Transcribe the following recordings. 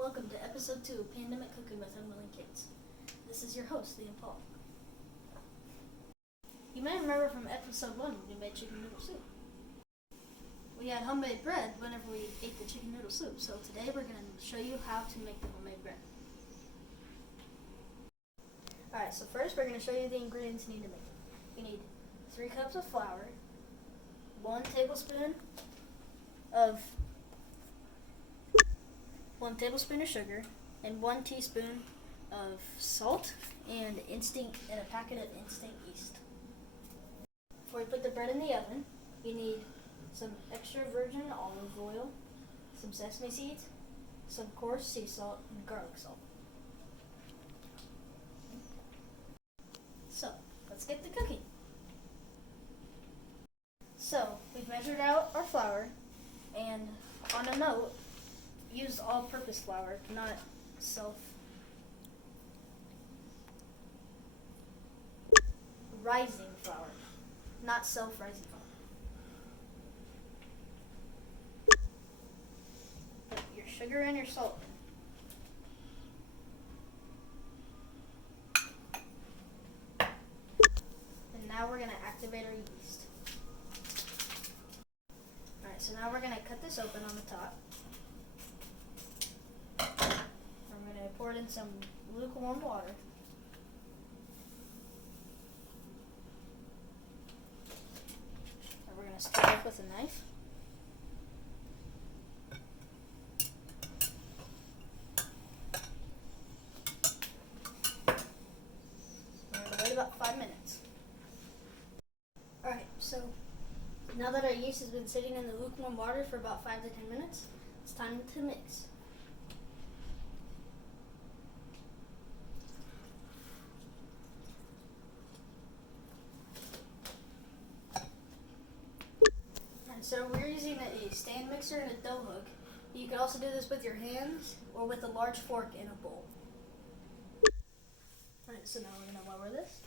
Welcome to episode 2 of Pandemic Cooking with Unwilling Kids. This is your host, Liam Paul. You may remember from episode 1 we made chicken noodle soup. We had homemade bread whenever we ate the chicken noodle soup, so today we're going to show you how to make the homemade bread. Alright, so first we're going to show you the ingredients you need to make it. You need 3 cups of flour, 1 tablespoon of sugar, and 1 teaspoon of salt, and a packet of instant yeast. Before you put the bread in the oven, you need some extra virgin olive oil, some sesame seeds, some coarse sea salt, and garlic salt. So, let's get to cooking. So, we've measured out our flour, and on a note, use all-purpose flour, not self-rising flour, not self-rising flour. Put your sugar and your salt in. And now we're going to activate our yeast. Alright, so now we're going to cut this open on the top. I'm going to pour it in some lukewarm water. And we're going to stir it up with a knife. We're going to wait about 5 minutes. Alright, so now that our yeast has been sitting in the lukewarm water for about 5 to 10 minutes, it's time to mix. So we're using a stand mixer and a dough hook. You can also do this with your hands or with a large fork in a bowl. Alright, so now we're going to lower this.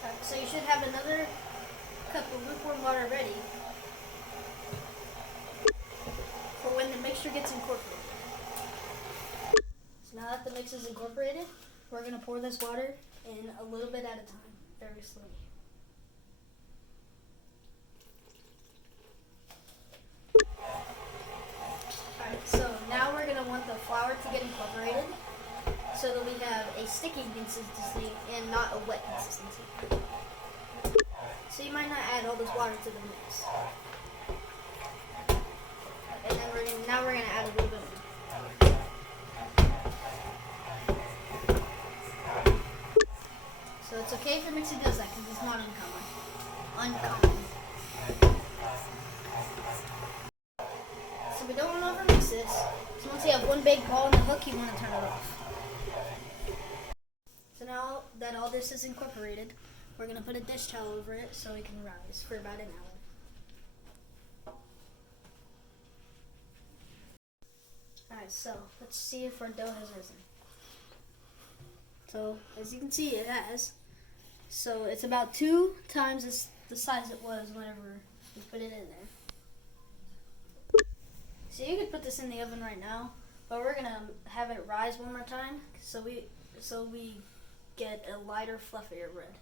Alright, so you should have another cup of lukewarm water ready for when the mixture gets incorporated. Now that the mix is incorporated, we're going to pour this water in a little bit at a time, very slowly. Alright, so now we're going to want the flour to get incorporated so that we have a sticky consistency and not a wet consistency. So you might not add all this water to the mix. And then now we're going to add a little bit more. So it's okay if your mixer does that because it's not uncommon. So we don't want to overmix this. So once you have one big ball in the hook, you want to turn it off. So now that all this is incorporated, we're going to put a dish towel over it so it can rise for about an hour. Alright, so let's see if our dough has risen. So as you can see, it has. So it's about 2 times the size it was whenever we put it in there. So you could put this in the oven right now, but we're gonna have it rise one more time so we get a lighter, fluffier bread.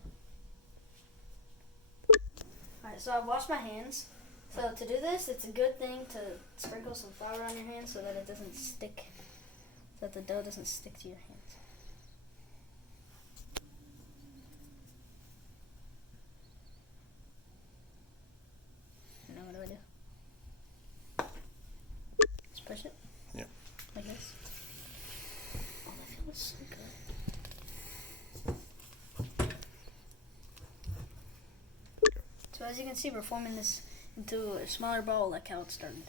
Alright, so I've washed my hands. So to do this, it's a good thing to sprinkle some flour on your hands so that it doesn't stick, so that the dough doesn't stick to your hands. What do I do? Just push it? Yeah. Like this? Oh, that feels so good. So as you can see, we're forming this into a smaller ball like how it started.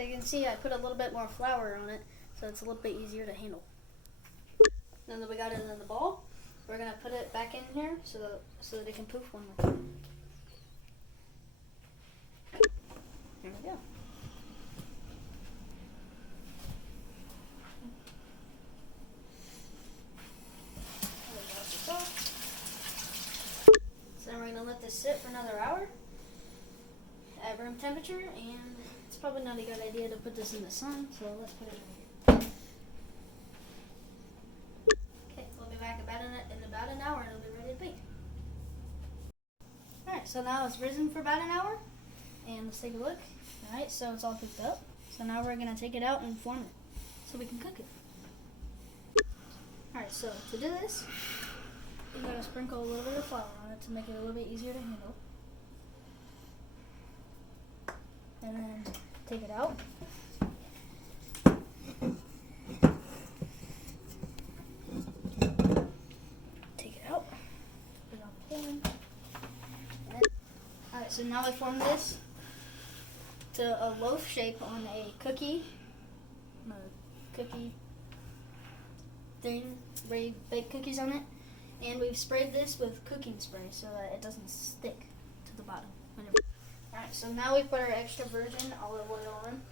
So you can see I put a little bit more flour on it, so it's a little bit easier to handle. Then that we got it in the bowl, we're gonna put it back in here so that it can poof one more time. There we go. So then we're gonna let this sit for another hour at room temperature, and it's probably not a good idea to put this in the sun, so let's put it over here. Okay, we'll be back in about an hour and it'll be ready to bake. Alright, so now it's risen for about an hour, and let's take a look. Alright, so it's all cooked up. So now we're gonna take it out and form it so we can cook it. Alright, so to do this, you gotta sprinkle a little bit of flour on it to make it a little bit easier to handle. And then take it out. Take it out. Put it on the pan. Alright, so now I formed this to a loaf shape on a cookie thing where you bake cookies on it. And we've sprayed this with cooking spray so that it doesn't stick to the bottom. Alright, so now we put our extra virgin olive oil on.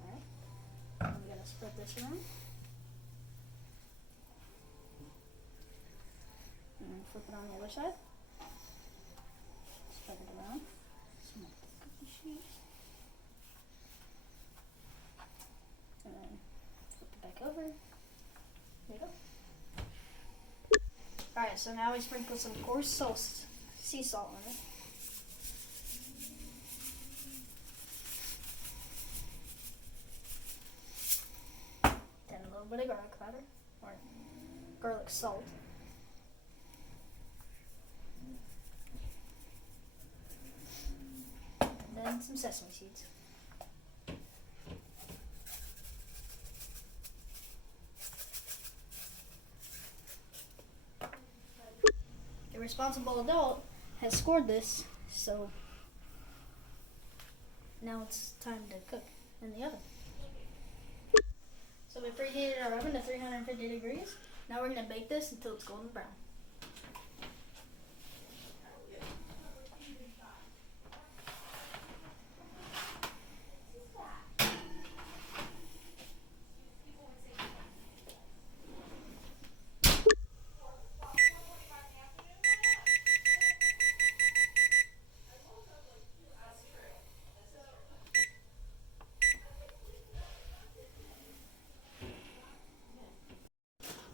Alright, and we gotta spread this around. And then flip it on the other side. Spread it around. Small cookie sheet. And then flip it back over. There you go. Alright, so now we sprinkle some coarse sea salt on it. Then a little bit of garlic powder, or garlic salt. And then some sesame seeds. The responsible adult has scored this, so now it's time to cook in the oven. So we preheated our oven to 350 degrees. Now we're going to bake this until it's golden brown.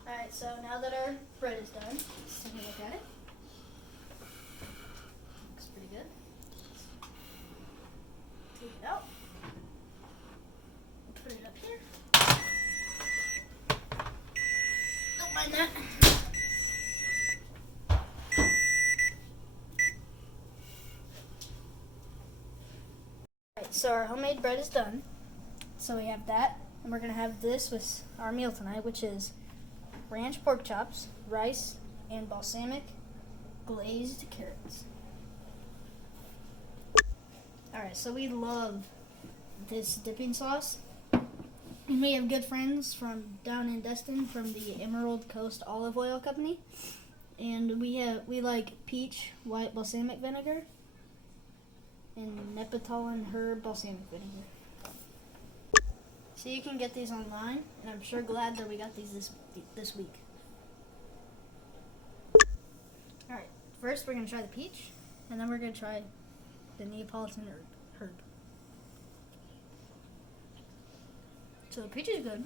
Alright, so now that our bread is done, let's take a look at it. Looks pretty good. Take it out. Put it up here. Don't mind that. Alright, so our homemade bread is done. So we have that, and we're going to have this with our meal tonight, which is ranch pork chops, rice, and balsamic glazed carrots. Alright, so we love this dipping sauce. And we have good friends from down in Destin from the Emerald Coast Olive Oil Company. And we like peach white balsamic vinegar and Neapolitan herb balsamic vinegar. So you can get these online, and I'm sure glad that we got these this week. Alright, first we're going to try the peach, and then we're going to try the Neapolitan herb. So the peach is good.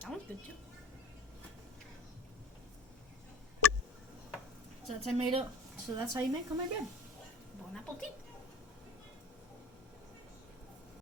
That one's good too. So that's how you make homemade bread. Bon appetit.